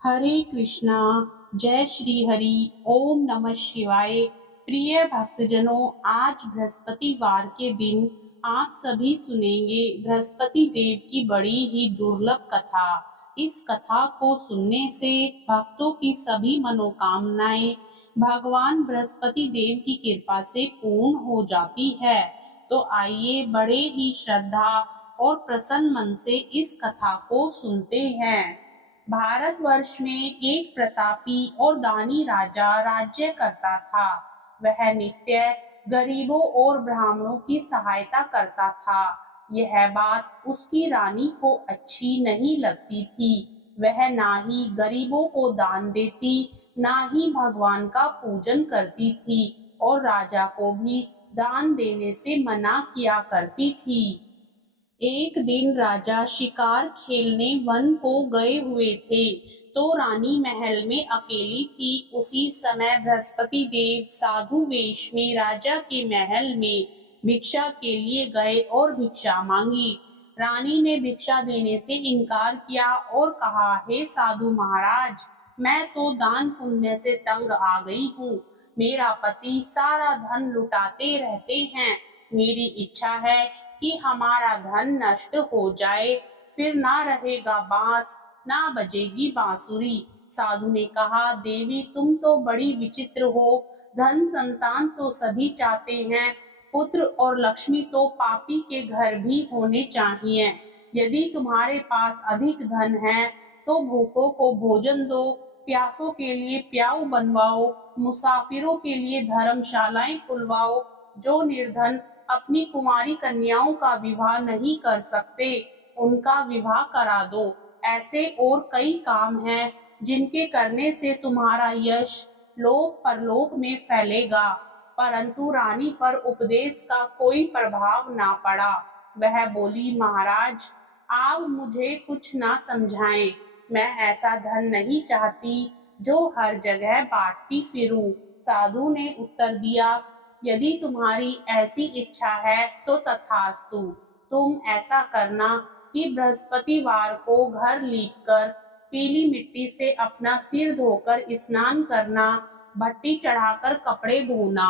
हरे कृष्णा। जय श्री हरि। ओम नमः शिवाय। प्रिय भक्तजनों, आज बृहस्पतिवार के दिन आप सभी सुनेंगे बृहस्पति देव की बड़ी ही दुर्लभ कथा। इस कथा को सुनने से भक्तों की सभी मनोकामनाएं भगवान बृहस्पति देव की कृपा से पूर्ण हो जाती है। तो आइए बड़े ही श्रद्धा और प्रसन्न मन से इस कथा को सुनते हैं। भारतवर्ष में एक प्रतापी और दानी राजा राज्य करता था। वह नित्य गरीबों और ब्राह्मणों की सहायता करता था। यह बात उसकी रानी को अच्छी नहीं लगती थी। वह ना ही गरीबों को दान देती, ना ही भगवान का पूजन करती थी और राजा को भी दान देने से मना किया करती थी। एक दिन राजा शिकार खेलने वन को गए हुए थे, तो रानी महल में अकेली थी। उसी समय बृहस्पति देव साधु वेश में राजा के महल में भिक्षा के लिए गए और भिक्षा मांगी। रानी ने भिक्षा देने से इनकार किया और कहा, हे साधु महाराज, मैं तो दान पुण्य से तंग आ गई हूँ। मेरा पति सारा धन लुटाते रहते हैं। मेरी इच्छा है कि हमारा धन नष्ट हो जाए, फिर ना रहेगा बांस, ना बजेगी बांसुरी। साधु ने कहा, देवी तुम तो बड़ी विचित्र हो। धन संतान तो सभी चाहते हैं, पुत्र और लक्ष्मी तो पापी के घर भी होने चाहिए। यदि तुम्हारे पास अधिक धन है तो भूखों को भोजन दो, प्यासों के लिए प्याऊ बनवाओ, मुसाफिरों के लिए धर्मशालाएं खुलवाओ। जो निर्धन अपनी कुमारी कन्याओं का विवाह नहीं कर सकते, उनका विवाह करा दो। ऐसे और कई काम हैं जिनके करने से तुम्हारा यश लोक परलोक में फैलेगा। परंतु रानी पर उपदेश का कोई प्रभाव ना पड़ा। वह बोली, महाराज आप मुझे कुछ ना समझाएं। मैं ऐसा धन नहीं चाहती जो हर जगह बांटती फिरूं। साधु ने उत्तर दिया, यदि तुम्हारी ऐसी इच्छा है तो तथास्तु। तुम ऐसा करना कि बृहस्पतिवार को घर लीपकर पीली मिट्टी से अपना सिर धोकर स्नान करना, भट्टी चढ़ाकर कपड़े धोना।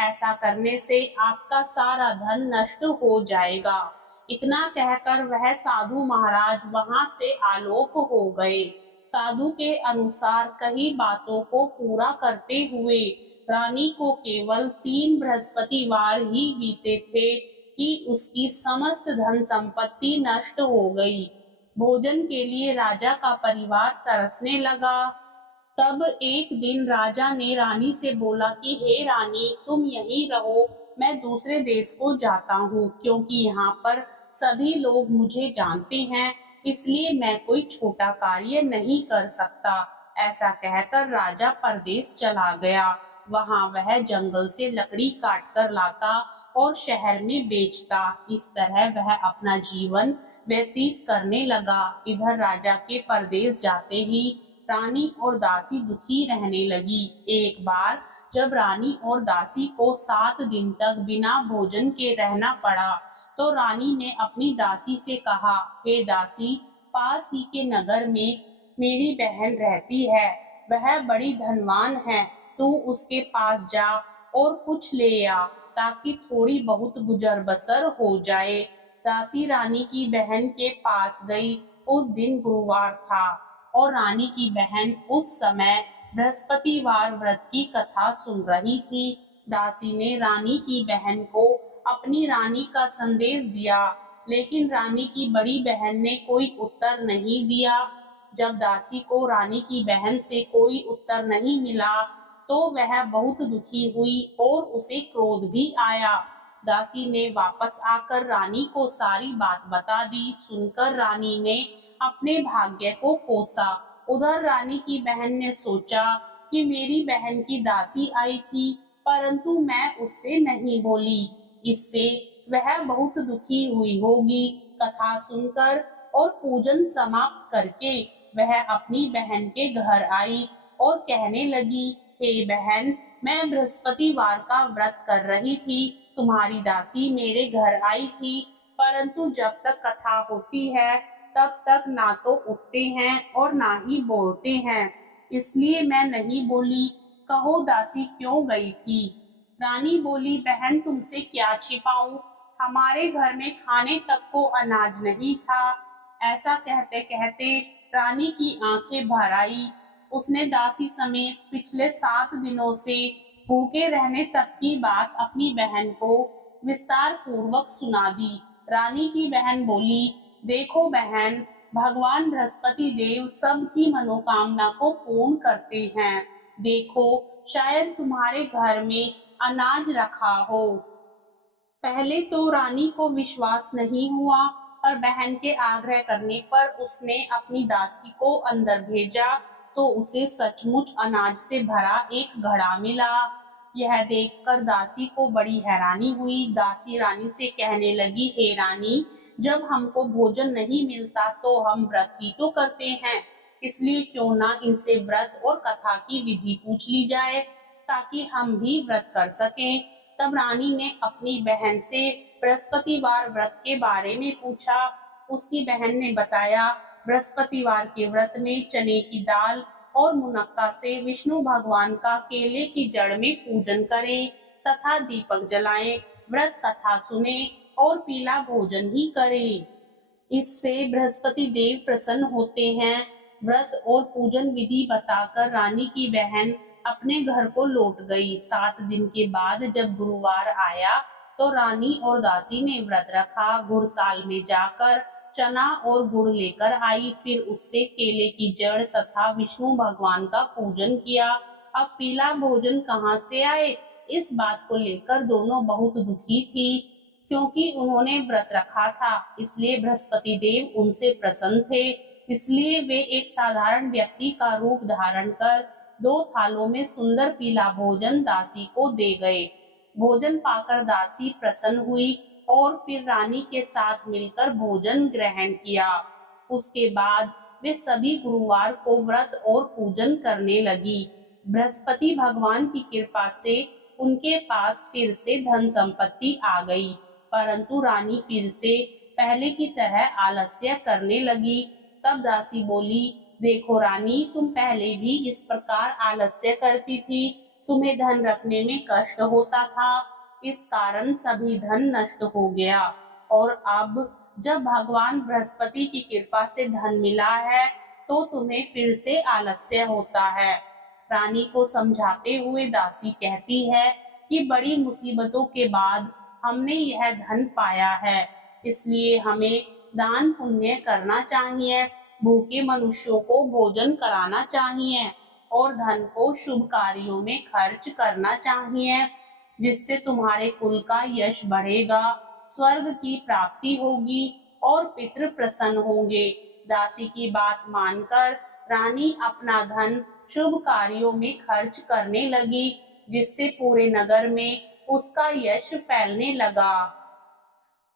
ऐसा करने से आपका सारा धन नष्ट हो जाएगा। इतना कहकर वह साधु महाराज वहां से आलोक हो गए। साधु के अनुसार कई बातों को पूरा करते हुए रानी को केवल 3 बृहस्पतिवार ही बीते थे कि उसकी समस्त धन संपत्ति नष्ट हो गई। भोजन के लिए राजा का परिवार तरसने लगा। तब एक दिन राजा ने रानी से बोला कि हे रानी, तुम यहीं रहो, मैं दूसरे देश को जाता हूँ, क्योंकि यहाँ पर सभी लोग मुझे जानते हैं, इसलिए मैं कोई छोटा कार्य नहीं कर सकता। ऐसा कहकर राजा परदेश चला गया। वहां वह जंगल से लकड़ी काट कर लाता और शहर में बेचता। इस तरह वह अपना जीवन व्यतीत करने लगा। इधर राजा के परदेश जाते ही रानी और दासी दुखी रहने लगी। एक बार जब रानी और दासी को 7 दिन तक बिना भोजन के रहना पड़ा, तो रानी ने अपनी दासी से कहा, हे दासी, पास ही के नगर में मेरी बहन रहती है, वह बड़ी धनवान है, तू उसके पास जा और कुछ ले आ, ताकि थोड़ी बहुत गुजर बसर हो जाए। दासी रानी की बहन के पास गई। उस दिन गुरुवार था और रानी की बहन उस समय बृहस्पतिवार व्रत की कथा सुन रही थी। दासी ने रानी की बहन को अपनी रानी का संदेश दिया, लेकिन रानी की बड़ी बहन ने कोई उत्तर नहीं दिया। जब दासी को रानी की बहन से कोई उत्तर नहीं मिला, तो वह बहुत दुखी हुई और उसे क्रोध भी आया। दासी ने वापस आकर रानी को सारी बात बता दी। सुनकर रानी ने अपने भाग्य को कोसा। उधर रानी की बहन ने सोचा कि मेरी बहन की दासी आई थी, परंतु मैं उससे नहीं बोली, इससे वह बहुत दुखी हुई होगी। कथा सुनकर और पूजन समाप्त करके वह अपनी बहन के घर आई और कहने लगी, हे बहन, मैं बृहस्पतिवार का व्रत कर रही थी, तुम्हारी दासी मेरे घर आई थी, परंतु जब तक कथा होती है तब तक ना तो उठते हैं और ना ही बोलते हैं। इसलिए मैं नहीं बोली। कहो दासी क्यों गई थी? रानी बोली, बहन तुमसे क्या छिपाऊं, हमारे घर में खाने तक को अनाज नहीं था। ऐसा कहते कहते रानी की आंखें भर आई। उसने दासी समेत पिछले 7 दिनों से भूखे रहने तक की बात अपनी बहन को विस्तार पूर्वक सुना दी। रानी की बहन बोली, देखो बहन, भगवान बृहस्पति देव सबकी मनोकामना को पूर्ण करते हैं। देखो, शायद तुम्हारे घर में अनाज रखा हो। पहले तो रानी को विश्वास नहीं हुआ, पर बहन के आग्रह करने पर उसने अपनी दासी को अंदर भेजा तो उसे सचमुच अनाज से भरा एक घड़ा मिला। यह देखकर दासी को बड़ी हैरानी हुई। दासी रानी से कहने लगी, हे रानी, जब हमको भोजन नहीं मिलता तो हम व्रत ही तो करते हैं, इसलिए क्यों ना इनसे व्रत और कथा की विधि पूछ ली जाए ताकि हम भी व्रत कर सकें। तब रानी ने अपनी बहन से बृहस्पतिवार व्रत के बारे में पूछा। उसकी बहन ने बताया, बृहस्पतिवार के व्रत में चने की दाल और मुनक्का से विष्णु भगवान का केले की जड़ में पूजन करें तथा दीपक जलाएं, व्रत कथा सुने और पीला भोजन ही करें। इससे बृहस्पति देव प्रसन्न होते हैं। व्रत और पूजन विधि बताकर रानी की बहन अपने घर को लौट गई। 7 दिन के बाद जब गुरुवार आया तो रानी और दासी ने व्रत रखा। गुड़साल में जाकर चना और गुड़ लेकर आई, फिर उससे केले की जड़ तथा विष्णु भगवान का पूजन किया। अब पीला भोजन कहाँ से आए, इस बात को लेकर दोनों बहुत दुखी थी, क्योंकि उन्होंने व्रत रखा था, इसलिए बृहस्पति देव उनसे प्रसन्न थे। इसलिए वे एक साधारण व्यक्ति का रूप धारण कर 2 थालों में सुंदर पीला भोजन दासी को दे गए। भोजन पाकर दासी प्रसन्न हुई और फिर रानी के साथ मिलकर भोजन ग्रहण किया। उसके बाद वे सभी गुरुवार को व्रत और पूजन करने लगी। बृहस्पति भगवान की कृपा से उनके पास फिर से धन संपत्ति आ गई, परंतु रानी फिर से पहले की तरह आलस्य करने लगी। तब दासी बोली, देखो रानी, तुम पहले भी इस प्रकार आलस्य करती थी, तुम्हें धन रखने में कष्ट होता था, इस कारण सभी धन नष्ट हो गया, और अब जब भगवान बृहस्पति की कृपा से धन मिला है तो तुम्हें फिर से आलस्य होता है। रानी को समझाते हुए दासी कहती है कि बड़ी मुसीबतों के बाद हमने यह धन पाया है, इसलिए हमें दान पुण्य करना चाहिए, भूखे मनुष्यों को भोजन कराना चाहिए और धन को शुभ कार्यों में खर्च करना चाहिए, जिससे तुम्हारे कुल का यश बढ़ेगा, स्वर्ग की प्राप्ति होगी और पितृ प्रसन्न होंगे। दासी की बात मानकर रानी अपना धन शुभ कार्यों में खर्च करने लगी, जिससे पूरे नगर में उसका यश फैलने लगा।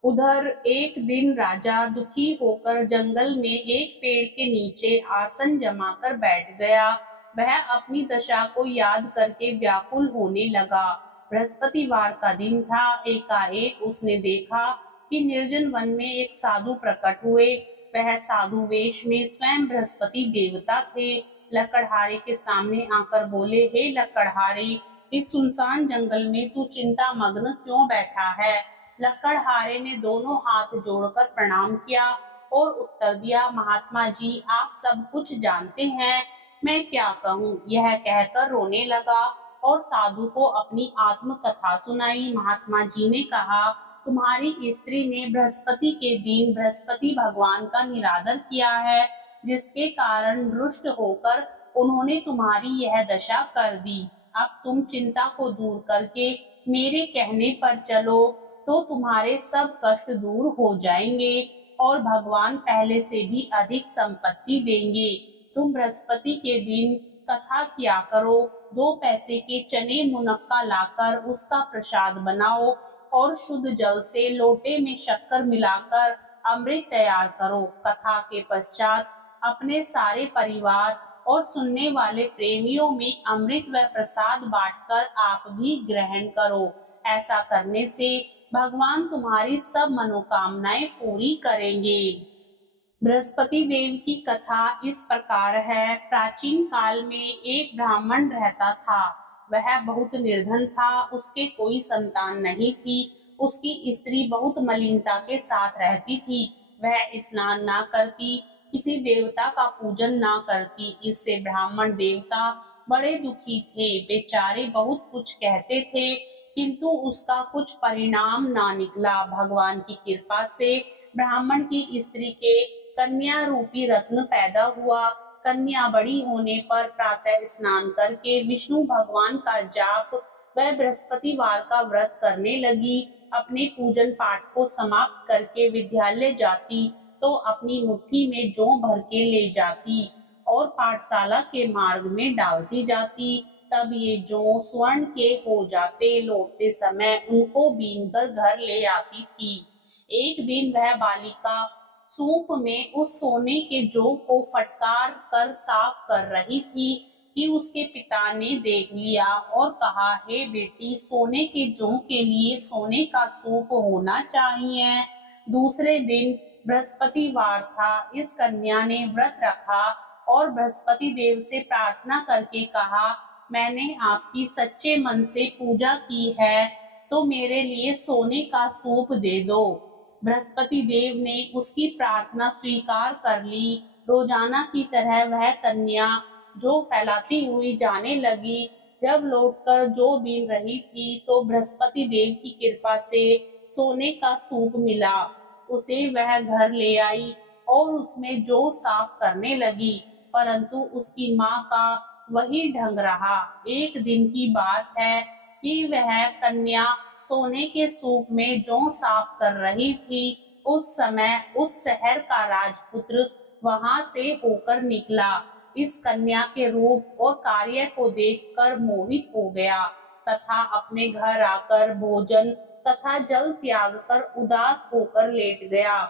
उधर एक दिन राजा दुखी होकर जंगल में एक पेड़ के नीचे आसन जमाकर बैठ गया। वह अपनी दशा को याद करके व्याकुल होने लगा। बृहस्पतिवार का दिन था। एकाएक उसने देखा कि निर्जन वन में एक साधु प्रकट हुए। वह साधु वेश में स्वयं बृहस्पति देवता थे। लकड़हारे के सामने आकर बोले, हे लकड़हारे, इस सुनसान जंगल में तू चिंता मग्न क्यों बैठा है? लकड़हारे ने दोनों हाथ जोड़कर प्रणाम किया और उत्तर दिया, महात्मा जी, आप सब कुछ जानते हैं, मैं क्या कहूँ। यह कहकर रोने लगा और साधु को अपनी आत्म कथा सुनाई। महात्मा जी ने कहा, तुम्हारी स्त्री ने बृहस्पति के दिन बृहस्पति भगवान का निरादर किया है, जिसके कारण रुष्ट होकर उन्होंने तुम्हारी यह दशा कर दी। अब तुम चिंता को दूर करके मेरे कहने पर चलो तो तुम्हारे सब कष्ट दूर हो जाएंगे और भगवान पहले से भी अधिक संपत्ति देंगे। तुम बृहस्पति के दिन कथा किया करो, 2 पैसे के चने मुनक्का लाकर उसका प्रसाद बनाओ और शुद्ध जल से लोटे में शक्कर मिलाकर अमृत तैयार करो। कथा के पश्चात अपने सारे परिवार और सुनने वाले प्रेमियों में अमृत व प्रसाद बांटकर आप भी ग्रहण करो। ऐसा करने से भगवान तुम्हारी सब मनोकामनाएं पूरी करेंगे। बृहस्पति देव की कथा इस प्रकार है। प्राचीन काल में एक ब्राह्मण रहता था। वह बहुत निर्धन था, उसके कोई संतान नहीं थी। उसकी स्त्री बहुत मलिनता के साथ रहती थी। वह स्नान ना करती, किसी देवता का पूजन ना करती। इससे ब्राह्मण देवता बड़े दुखी थे। बेचारे बहुत कुछ कहते थे, किंतु उसका कुछ परिणाम ना निकला। भगवान की कृपा से ब्राह्मण की स्त्री के कन्या रूपी रत्न पैदा हुआ। कन्या बड़ी होने पर प्रातः स्नान करके विष्णु भगवान का जाप व बृहस्पतिवार का व्रत करने लगी। अपने पूजन पाठ को समाप्त करके विद्यालय जाती तो अपनी मुट्ठी में जौ भर के ले जाती और पाठशाला के मार्ग में डालती जाती। तब ये जौ स्वर्ण के हो जाते। लौटते समय उनको बीनकर घर ले आती थी। एक दिन वह बालिका सूप में उस सोने के जौ को फटकार कर साफ कर रही थी कि उसके पिता ने देख लिया और कहा, हे बेटी, सोने के जौ के लिए सोने का सूप होना चाहिए। दूसरे दिन बृहस्पतिवार था। इस कन्या ने व्रत रखा और बृहस्पति देव से प्रार्थना करके कहा, मैंने आपकी सच्चे मन से पूजा की है, तो मेरे लिए सोने का सूप दे दो। बृहस्पति देव ने उसकी प्रार्थना स्वीकार कर ली। रोजाना की तरह वह कन्या जो फैलाती हुई जाने लगी। जब लौटकर जो बीन रही थी तो बृहस्पति देव की कृपा से सोने का सूप मिला। उसे वह घर ले आई और उसमें जौ साफ करने लगी, परंतु उसकी माँ का वही ढंग रहा। एक दिन की बात है कि वह कन्या सोने के सूप में जौ साफ कर रही थी। उस समय उस शहर का राजपुत्र वहां से होकर निकला। इस कन्या के रूप और कार्य को देखकर मोहित हो गया तथा अपने घर आकर भोजन तथा जल त्याग कर उदास होकर लेट गया।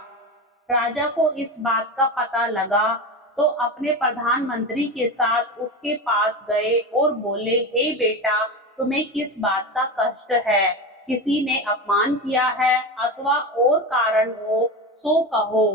राजा को इस बात का पता लगा तो अपने प्रधानमंत्री के साथ उसके पास गए और बोले, हे बेटा, तुम्हें किस बात का कष्ट है? किसी ने अपमान किया है अथवा और कारण हो सो कहो।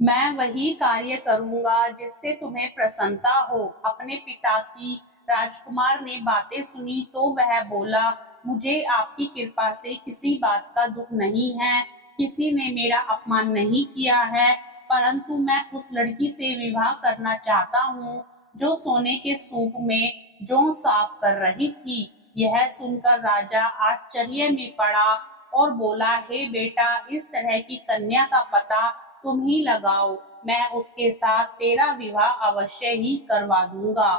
मैं वही कार्य करूंगा जिससे तुम्हें प्रसन्नता हो। अपने पिता की राजकुमार ने बातें सुनी तो वह बोला, मुझे आपकी कृपा से किसी बात का दुख नहीं है। किसी ने मेरा अपमान नहीं किया है, परंतु मैं उस लड़की से विवाह करना चाहता हूँ जो सोने के सूप में जौ साफ कर रही थी। यह सुनकर राजा आश्चर्य में पड़ा और बोला, हे बेटा, इस तरह की कन्या का पता तुम ही लगाओ। मैं उसके साथ तेरा विवाह अवश्य ही करवा दूंगा।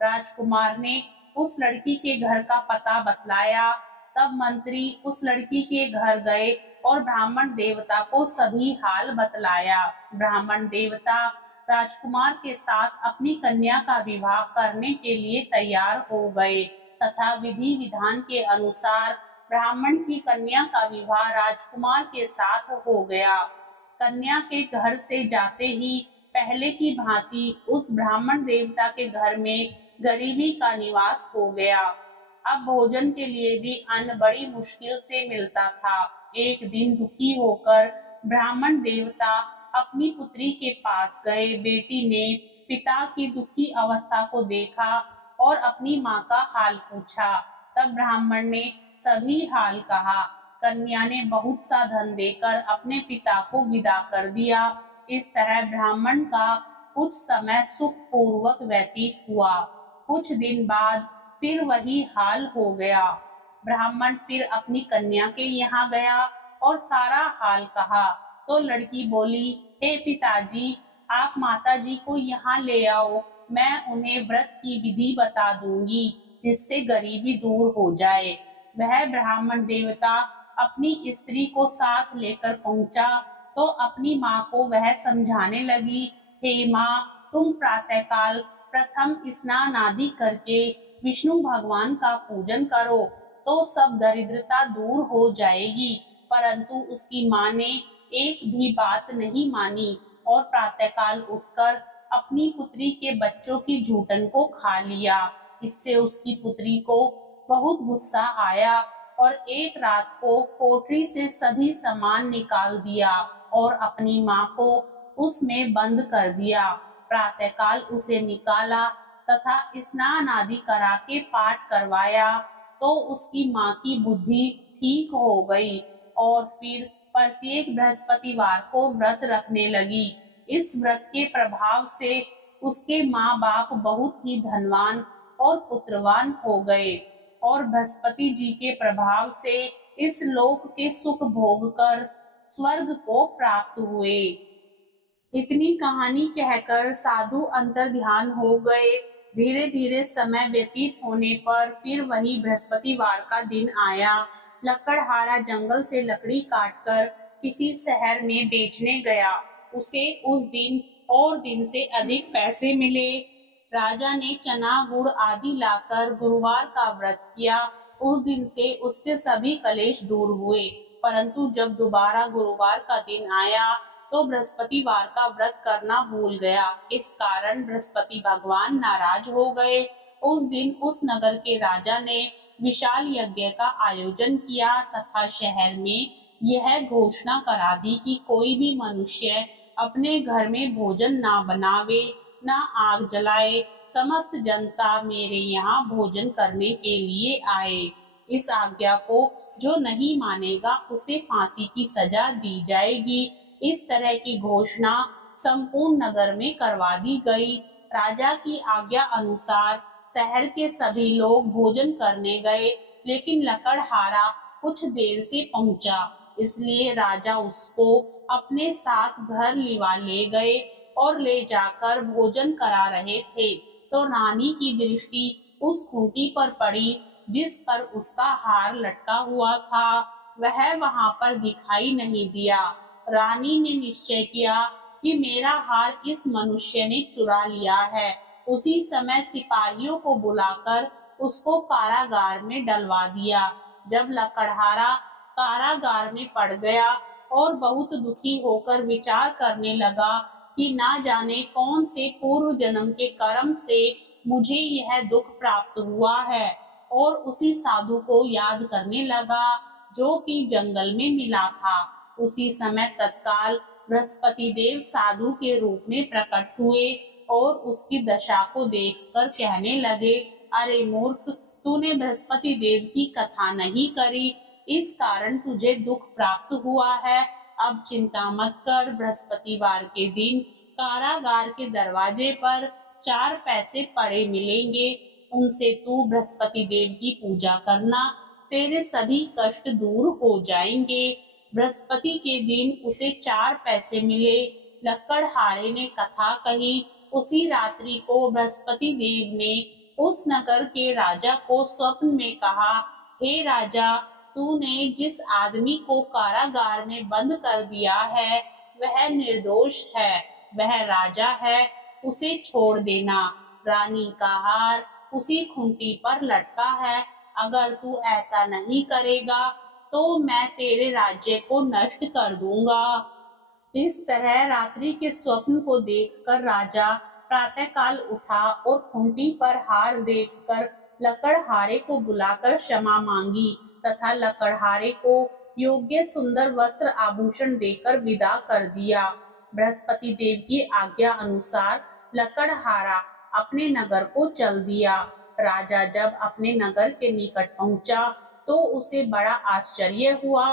राजकुमार ने उस लड़की के घर का पता बतलाया। तब मंत्री उस लड़की के घर गए और ब्राह्मण देवता को सभी हाल बतलाया। ब्राह्मण देवता राजकुमार के साथ अपनी कन्या का विवाह करने के लिए तैयार हो गए तथा विधि विधान के अनुसार ब्राह्मण की कन्या का विवाह राजकुमार के साथ हो गया। कन्या के घर से जाते ही पहले की भांति उस ब्राह्मण देवता के घर में गरीबी का निवास हो गया। अब भोजन के लिए भी अन्न बड़ी मुश्किल से मिलता था। एक दिन दुखी होकर ब्राह्मण देवता अपनी पुत्री के पास गए। बेटी ने पिता की दुखी अवस्था को देखा और अपनी माँ का हाल पूछा। तब ब्राह्मण ने सभी हाल कहा। कन्या ने बहुत सा धन देकर अपने पिता को विदा कर दिया। इस तरह ब्राह्मण का कुछ समय सुख पूर्वक व्यतीत हुआ। कुछ दिन बाद फिर वही हाल हो गया। ब्राह्मण फिर अपनी कन्या के यहाँ गया और सारा हाल कहा तो लड़की बोली, हे पिताजी, आप माताजी को यहाँ ले आओ। मैं उन्हें व्रत की विधि बता दूंगी जिससे गरीबी दूर हो जाए। वह ब्राह्मण देवता अपनी स्त्री को साथ लेकर पहुंचा तो अपनी माँ को वह समझाने लगी, हे माँ, तुम प्रातःकाल प्रथम स्नान आदि करके विष्णु भगवान का पूजन करो तो सब दरिद्रता दूर हो जाएगी। परंतु उसकी माँ ने एक भी बात नहीं मानी और प्रातःकाल उठकर अपनी पुत्री के बच्चों की जूठन को खा लिया। इससे उसकी पुत्री को बहुत गुस्सा आया और एक रात को कोठरी से सभी सामान निकाल दिया और अपनी माँ को उसमें बंद कर दिया। प्रातःकाल उसे निकाला तथा स्नान आदि करा के पाठ करवाया, तो उसकी माँ की बुद्धि ठीक हो गई और फिर प्रत्येक बृहस्पतिवार को व्रत रखने लगी। इस व्रत के प्रभाव से उसके माँ बाप बहुत ही धनवान और पुत्रवान हो गए और बृहस्पति जी के प्रभाव से इस लोक के सुख भोग कर स्वर्ग को प्राप्त हुए। इतनी कहानी कहकर साधु अंतर ध्यान हो गए। धीरे धीरे समय व्यतीत होने पर फिर वही बृहस्पतिवार का दिन आया। लकड़हारा जंगल से लकड़ी काटकर किसी शहर में बेचने गया। उसे उस दिन और दिन से अधिक पैसे मिले। राजा ने चना गुड़ आदि लाकर गुरुवार का व्रत किया। उस दिन से उसके सभी कलेश दूर हुए। परंतु जब दोबारा गुरुवार का दिन आया तो बृहस्पतिवार का व्रत करना भूल गया। इस कारण बृहस्पति भगवान नाराज हो गए। उस दिन उस नगर के राजा ने विशाल यज्ञ का आयोजन किया तथा शहर में यह घोषणा करा दी कि कोई भी मनुष्य अपने घर में भोजन ना बनावे, ना आग जलाए। समस्त जनता मेरे यहाँ भोजन करने के लिए आए। इस आज्ञा को जो नहीं मानेगा उसे फांसी की सजा दी जाएगी। इस तरह की घोषणा संपूर्ण नगर में करवा दी गई। राजा की आज्ञा अनुसार शहर के सभी लोग भोजन करने गए, लेकिन लकड़हारा कुछ देर से पहुंचा, इसलिए राजा उसको अपने साथ घर लिवा ले गए और ले जाकर भोजन करा रहे थे, तो रानी की दृष्टि उस खूंटी पर पड़ी जिस पर उसका हार लटका हुआ था। वह वहां पर दिखाई नहीं दिया। रानी ने निश्चय किया कि मेरा हार इस मनुष्य ने चुरा लिया है। उसी समय सिपाहियों को बुलाकर उसको कारागार में डलवा दिया। जब लकड़हारा कारागार में पड़ गया और बहुत दुखी होकर विचार करने लगा कि ना जाने कौन से पूर्व जन्म के कर्म से मुझे यह दुख प्राप्त हुआ है, और उसी साधु को याद करने लगा जो कि जंगल में मिला था। उसी समय तत्काल बृहस्पति देव साधु के रूप में प्रकट हुए और उसकी दशा को देखकर कहने लगे, अरे मूर्ख, तूने बृहस्पति देव की कथा नहीं करी, इस कारण तुझे दुख प्राप्त हुआ है। अब चिंता मत कर, बृहस्पतिवार के दिन कारागार के दरवाजे पर 4 पैसे पड़े मिलेंगे, उनसे तू बृहस्पति देव की पूजा करना, तेरे सभी कष्ट दूर हो जाएंगे। बृहस्पति के दिन उसे 4 पैसे मिले। लकड़हारे ने कथा कही। उसी रात्रि को बृहस्पति देव ने उस नगर के राजा को स्वप्न में कहा, हे राजा, तूने जिस आदमी को कारागार में बंद कर दिया है वह निर्दोष है, वह राजा है, उसे छोड़ देना। रानी का हार उसी खूंटी पर लटका है। अगर तू ऐसा नहीं करेगा तो मैं तेरे राज्य को नष्ट कर दूंगा। इस तरह रात्रि के स्वप्न को देखकर राजा प्रातःकाल उठा और खूंटी पर हार देखकर लकड़हारे को बुलाकर क्षमा मांगी तथा लकड़हारे को योग्य सुंदर वस्त्र आभूषण देकर विदा कर दिया। बृहस्पति देव की आज्ञा अनुसार लकड़हारा अपने नगर को चल दिया। राजा जब अपने नगर के निकट पहुंचा तो उसे बड़ा आश्चर्य हुआ।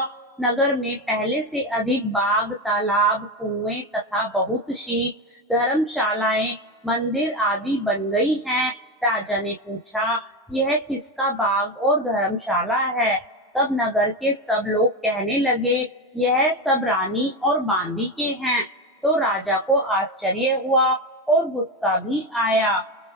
नगर में पहले से अधिक बाग, तालाब, कुएं तथा बहुत सी धर्मशालाएं, मंदिर आदि बन गई हैं। राजा ने पूछा, यह किसका बाग और धर्मशाला है? तब नगर के सब लोग कहने लगे, यह सब रानी और बांदी के हैं। तो राजा को आश्चर्य हुआ और गुस्सा भी आया।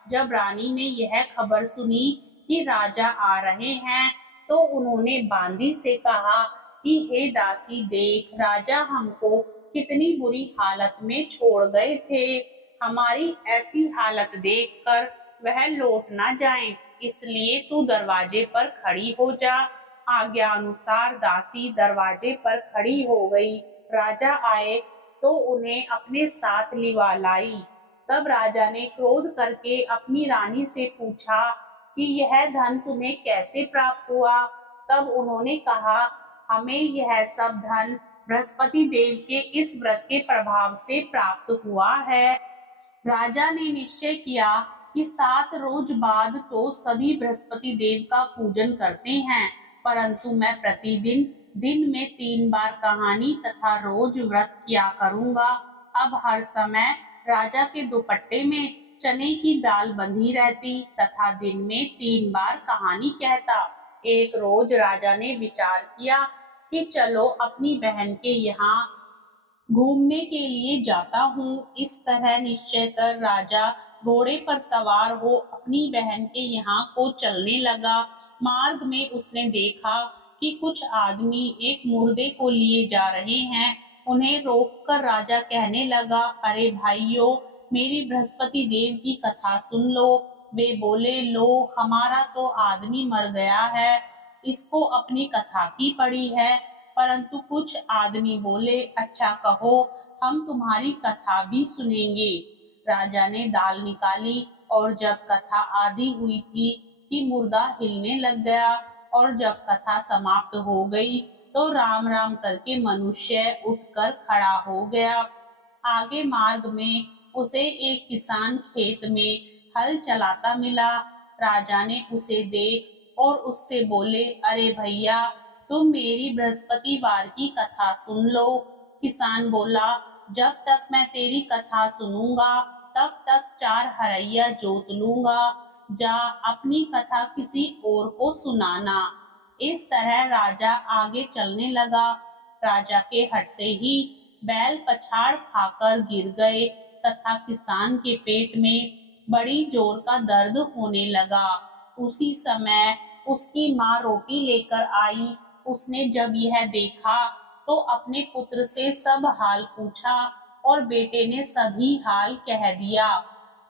जब रानी ने यह खबर सुनी कि राजा आ रहे हैं, तो उन्होंने बांदी से कहा कि हे दासी, देख, राजा हमको कितनी बुरी हालत में छोड़ गए थे। हमारी ऐसी हालत देखकर वह लौट ना जाएं, इसलिए तू दरवाजे पर खड़ी हो जा। आज्ञा अनुसार दासी दरवाजे पर खड़ी हो गई। राजा आए तो उन्हें अपने साथ लिवा लाई। तब राजा ने क्रोध करके अपनी रानी से पूछा कि यह धन तुम्हें कैसे प्राप्त हुआ? तब उन्होंने कहा, हमें यह सब धन बृहस्पति देव के इस व्रत के प्रभाव से प्राप्त हुआ है। राजा ने निश्चय किया कि 7 रोज बाद तो सभी बृहस्पति देव का पूजन करते हैं, परंतु मैं प्रतिदिन दिन में 3 बार कहानी तथा रोज व्रत किया करूंगा। अब हर समय राजा के दुपट्टे में चने की दाल बंधी रहती तथा दिन में 3 बार कहानी कहता। एक रोज राजा ने विचार किया कि चलो अपनी बहन के यहाँ घूमने के लिए जाता हूँ। इस तरह निश्चय कर राजा घोड़े पर सवार हो अपनी बहन के यहाँ को चलने लगा। मार्ग में उसने देखा कि कुछ आदमी एक मुर्दे को लिए जा रहे हैं। उन्हें रोककर राजा कहने लगा, अरे भाइयों, मेरी बृहस्पति देव की कथा सुन लो। वे बोले, लो, हमारा तो आदमी मर गया है, इसको अपनी कथा की पड़ी है। परंतु कुछ आदमी बोले, अच्छा कहो, हम तुम्हारी कथा भी सुनेंगे। राजा ने दाल निकाली और जब कथा आधी हुई थी कि मुर्दा हिलने लग गया और जब कथा समाप्त हो गई तो राम राम करके मनुष्य उठकर खड़ा हो गया। आगे मार्ग में उसे एक किसान खेत में हल चलाता मिला। राजा ने उसे देख और उससे बोले, अरे भैया, तुम मेरी बृहस्पतिवार की कथा सुन लो। किसान बोला, जब तक मैं तेरी कथा सुनूंगा तब तक 4 हरैया जोत लूंगा। जा अपनी कथा किसी और को सुनाना। इस तरह राजा आगे चलने लगा। राजा के हटते ही बैल पछाड़ खाकर गिर गए तथा किसान के पेट में बड़ी जोर का दर्द होने लगा। उसी समय उसकी माँ रोटी लेकर आई। उसने जब यह देखा तो अपने पुत्र से सब हाल पूछा और बेटे ने सभी हाल कह दिया।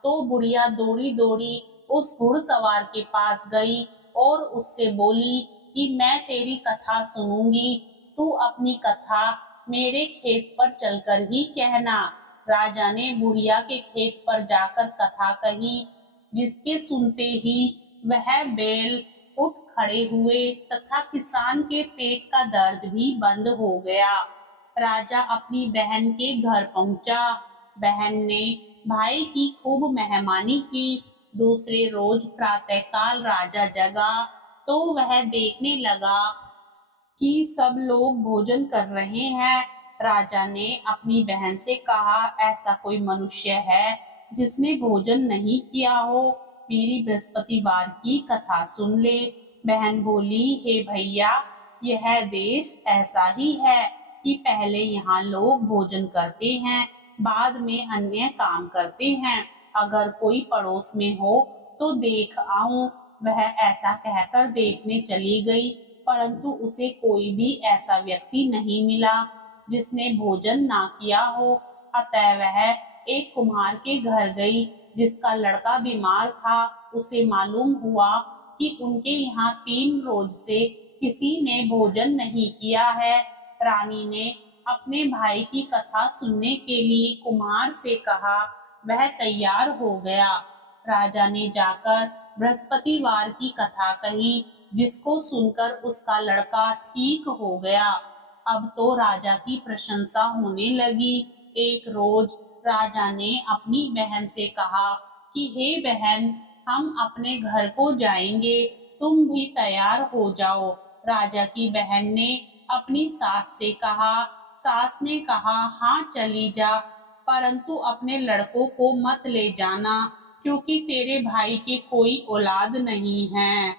तो बुढ़िया दौड़ी दौड़ी उस घुड़सवार के पास गई और उससे बोली कि मैं तेरी कथा सुनूंगी, तू अपनी कथा मेरे खेत पर चलकर ही कहना। राजा ने बुढ़िया के खेत पर जाकर कथा कही, जिसके सुनते ही वह बैल उठ खड़े हुए तथा किसान के पेट का दर्द भी बंद हो गया। राजा अपनी बहन के घर पहुंचा। बहन ने भाई की खूब मेहमानी की। दूसरे रोज प्रातःकाल राजा जगा तो वह देखने लगा कि सब लोग भोजन कर रहे हैं। राजा ने अपनी बहन से कहा, ऐसा कोई मनुष्य है जिसने भोजन नहीं किया हो? मेरी बृहस्पतिवार की कथा सुन ले। बहन बोली, हे भैया, यह देश ऐसा ही है कि पहले यहाँ लोग भोजन करते हैं, बाद में अन्य काम करते हैं। अगर कोई पड़ोस में हो तो देख आऊं। वह ऐसा कहकर देखने चली गई, परंतु उसे कोई भी ऐसा व्यक्ति नहीं मिला जिसने भोजन ना किया हो। अतः वह एक कुम्हार के घर गई जिसका लड़का बीमार था। उसे मालूम हुआ कि उनके यहाँ 3 रोज से किसी ने भोजन नहीं किया है। रानी ने अपने भाई की कथा सुनने के लिए कुम्हार से कहा। वह तैयार हो गया। राजा ने जाकर बृहस्पतिवार की कथा कही, जिसको सुनकर उसका लड़का ठीक हो गया। अब तो राजा की प्रशंसा होने लगी। एक रोज राजा ने अपनी बहन से कहा कि हे बहन, हम अपने घर को जाएंगे, तुम भी तैयार हो जाओ। राजा की बहन ने अपनी सास से कहा। सास ने कहा, हाँ चली जा, परंतु अपने लड़कों को मत ले जाना, क्योंकि तेरे भाई की कोई औलाद नहीं है।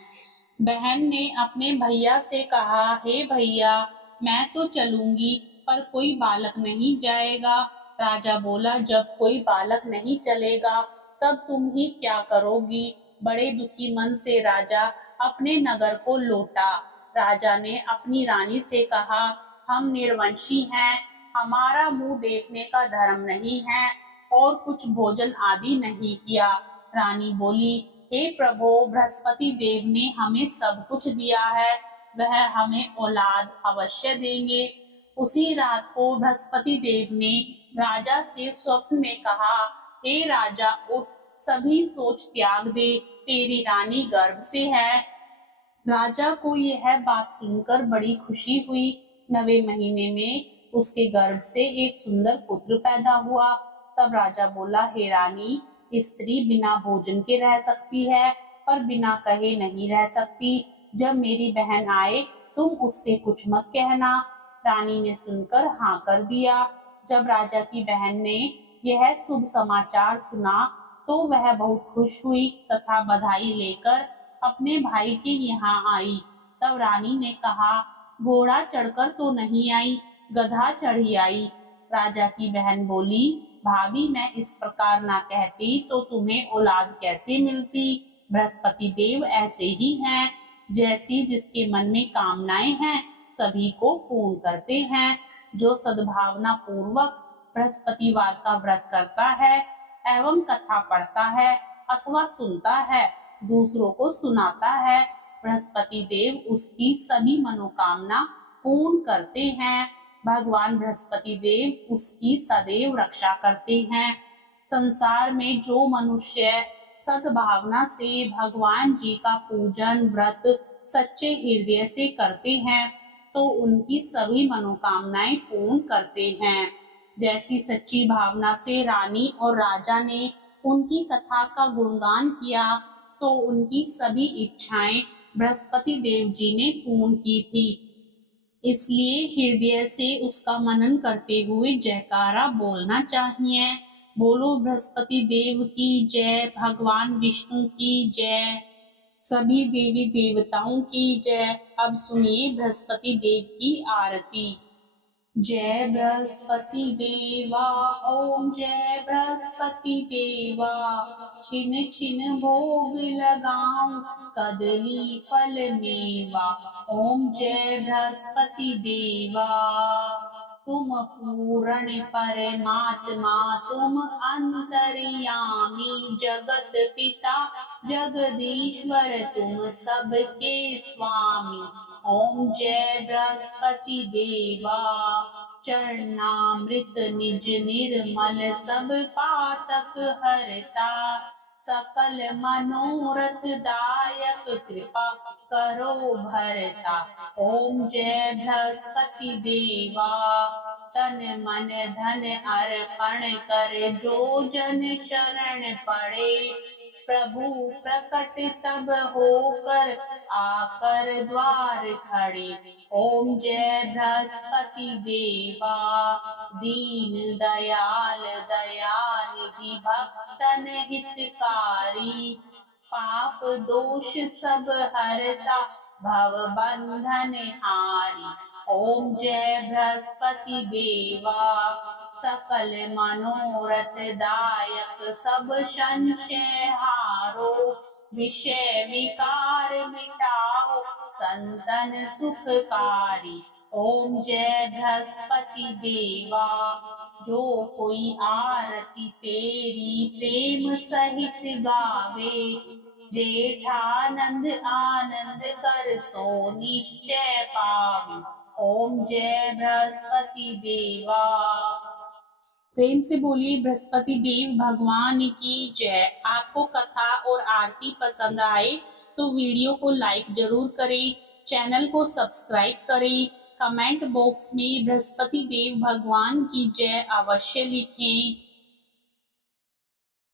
बहन ने अपने भैया से कहा, हे भैया, मैं तो चलूंगी पर कोई बालक नहीं जाएगा। राजा बोला, जब कोई बालक नहीं चलेगा तब तुम ही क्या करोगी? बड़े दुखी मन से राजा अपने नगर को लौटा। राजा ने अपनी रानी से कहा, हम निर्वंशी हैं, हमारा मुंह देखने का धर्म नहीं है और कुछ भोजन आदि नहीं किया। रानी बोली, हे प्रभु, बृहस्पति देव ने हमें सब कुछ दिया है, वह हमें औलाद अवश्य देंगे। उसी रात को बृहस्पति देव ने राजा से स्वप्न में कहा, हे राजा, उठ, सभी सोच त्याग दे, तेरी रानी गर्भ से है। राजा को यह बात सुनकर बड़ी खुशी हुई। 9वें महीने में उसके गर्भ से एक सुंदर पुत्र पैदा हुआ। तब राजा बोला, हे रानी, स्त्री बिना भोजन के रह सकती है पर बिना कहे नहीं रह सकती। जब मेरी बहन आए तुम उससे कुछ मत कहना। रानी ने सुनकर हाँ कर दिया। जब राजा की बहन ने यह शुभ समाचार सुना तो वह बहुत खुश हुई तथा बधाई लेकर अपने भाई के यहाँ आई। तब रानी ने कहा, घोड़ा चढ़कर तो नहीं आई, गधा चढ़ी आई। राजा की बहन बोली, भाभी, मैं इस प्रकार ना कहती तो तुम्हें औलाद कैसे मिलती। बृहस्पति देव ऐसे ही हैं, जैसी जिसके मन में कामनाएं हैं सभी को पूर्ण करते हैं। जो सद्भावना पूर्वक बृहस्पतिवार का व्रत करता है एवं कथा पढ़ता है अथवा सुनता है, दूसरों को सुनाता है, बृहस्पति देव उसकी सभी मनोकामना पूर्ण करते हैं। भगवान बृहस्पति देव उसकी सदैव रक्षा करते हैं। संसार में जो मनुष्य सद्भावना से भगवान जी का पूजन व्रत सच्चे हृदय से करते हैं तो उनकी सभी मनोकामनाएं पूर्ण करते हैं। जैसी सच्ची भावना से रानी और राजा ने उनकी कथा का गुणगान किया तो उनकी सभी इच्छाएं बृहस्पति देव जी ने पूर्ण की थी। इसलिए हृदय से उसका मनन करते हुए जयकारा बोलना चाहिए। बोलो बृहस्पति देव की जय, भगवान विष्णु की जय, सभी देवी देवताओं की जय। अब सुनिए बृहस्पति देव की आरती। जय बृहस्पति देवा, ओम जय बृहस्पति देवा, छिन छिन भोग लगाऊं कदली फल मेवा। ओम जय बृहस्पति देवा, तुम पूर्ण परमात्मा, तुम अंतर्यामी, जगत पिता जगदीश्वर, तुम सबके स्वामी। ओम जय बृहस्पति देवा, चरणामृत निज निर्मल, सब पातक हरता, सकल मनोरथ दायक, कृपा करो भरता। ओम जय बृहस्पति देवा, तन मन धन अर्पण कर, जो जन शरण पड़े, प्रभु प्रकट तब होकर आकर द्वार खड़े। ओम जय बृहस्पति देवा, दीन दयाल दयानिधि, भक्तन हितकारी, पाप दोष सब हरता, भव बंधन हारी। ओम जय बृहस्पति देवा, सकल मनोरथ दायक, सब संशय हारो, विषय विकार मिटाओ, संतन सुखकारी। ओम जय बृहस्पति देवा, जो कोई आरती तेरी प्रेम सहित गावे, जेठानंद आनंद कर सो निश्चय पावे। ओम जय बृहस्पति देवा। प्रेम से बोलिए बृहस्पति देव भगवान की जय। आपको कथा और आरती पसंद आए तो वीडियो को लाइक जरूर करें, चैनल को सब्सक्राइब करें, कमेंट बॉक्स में बृहस्पति देव भगवान की जय अवश्य लिखें।